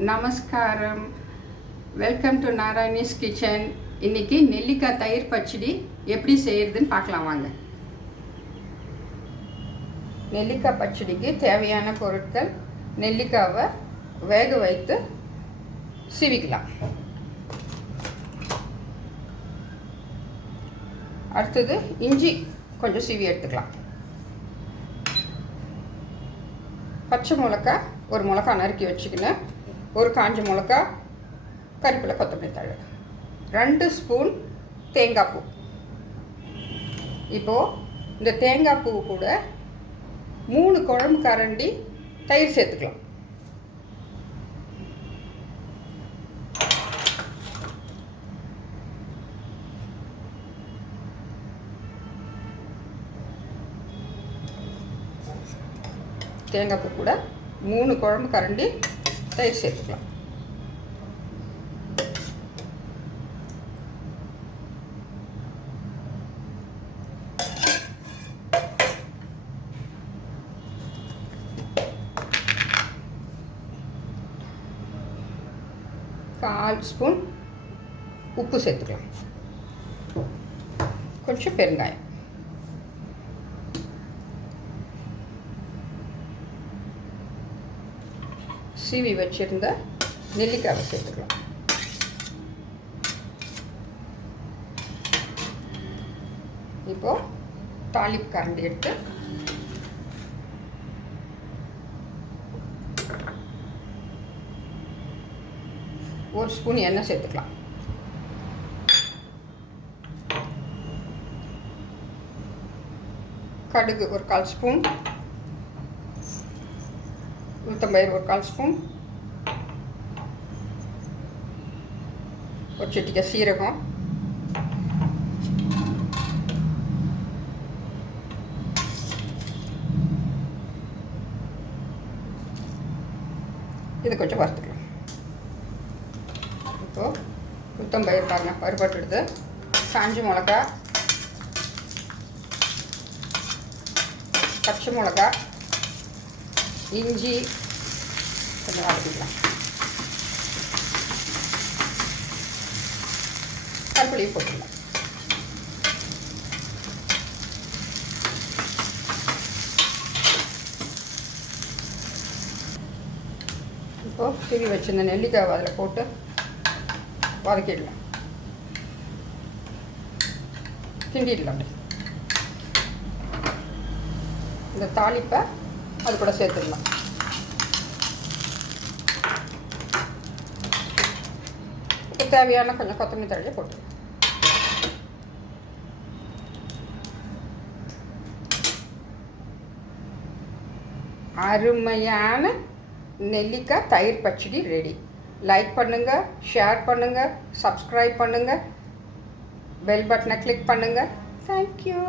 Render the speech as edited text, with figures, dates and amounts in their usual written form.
நமஸ்காரம். Welcome to Narayani's kitchen. இன்றைக்கி நெல்லிக்காய் தயிர் பச்சடி எப்படி செய்கிறதுன்னு பார்க்கலாம் வாங்க. நெல்லிக்காய் பச்சடிக்கு தேவையான பொருட்கள்: நெல்லிக்காவை வேக வைத்து சீவிக்கலாம். அடுத்தது இஞ்சி கொஞ்சம் சீவி எடுத்துக்கலாம். பச்சை மிளகா ஒரு மிளகா நறுக்கி வச்சுக்கினேன். ஒரு காஞ்ச மிளகா, கறிவேப்பிலை, கொத்தமல்லி தழை, 2 ஸ்பூன் தேங்காய் பூ. இப்போது இந்த தேங்காய் பூ கூட 3 குழம்பு கரண்டி தயிர் சேர்த்துக்கலாம். தேங்காய் பூ கூட 3 குழம்பு கரண்டி தயிர் சேர்த்துக்கலாம். கால் ஸ்பூன் உப்பு சேர்த்துக்கலாம். கொஞ்சம் பெருங்காயம். சீவி வச்சிருந்த நெல்லிக்காவை சேர்த்துக்கலாம். இப்போது தாளிப்பு கரண்டி எடுத்து ஒரு ஸ்பூன் எண்ணெய் சேர்த்துக்கலாம். கடுகு ஒரு 1/4 ஸ்பூன், உளுத்தம்பயிறு ஒரு 1/4 ஸ்பூன், ஒரு சிட்டிகை சீரகம், இது கொஞ்சம் வறுத்துக்கலாம். இப்போது உளுத்தம்பயிறு பாருங்கள் வறுபட்டு எடுத்து, காஞ்ச மிளகா, பச்சை மிளகா, இஞ்சி கொஞ்சம் வதக்கிக்கலாம். கருவேப்பிலையும் போட்டுக்கலாம். இப்போது சீவி வச்சிருந்த நெல்லிக்காய் அதில் போட்டு வதக்கிடலாம். கிண்டிடலாம். இந்த தாளிப்பை அது கூட சேர்த்துடலாம். தேவையான கொஞ்சம் கொத்தமல்லி தழையை போட்டு அருமையான நெல்லிக்காய் தயிர் பச்சடி ரெடி. லைக் பண்ணுங்கள், ஷேர் பண்ணுங்கள், சப்ஸ்கிரைப் பண்ணுங்கள், பெல் பட்டனை கிளிக் பண்ணுங்கள். தேங்க்யூ.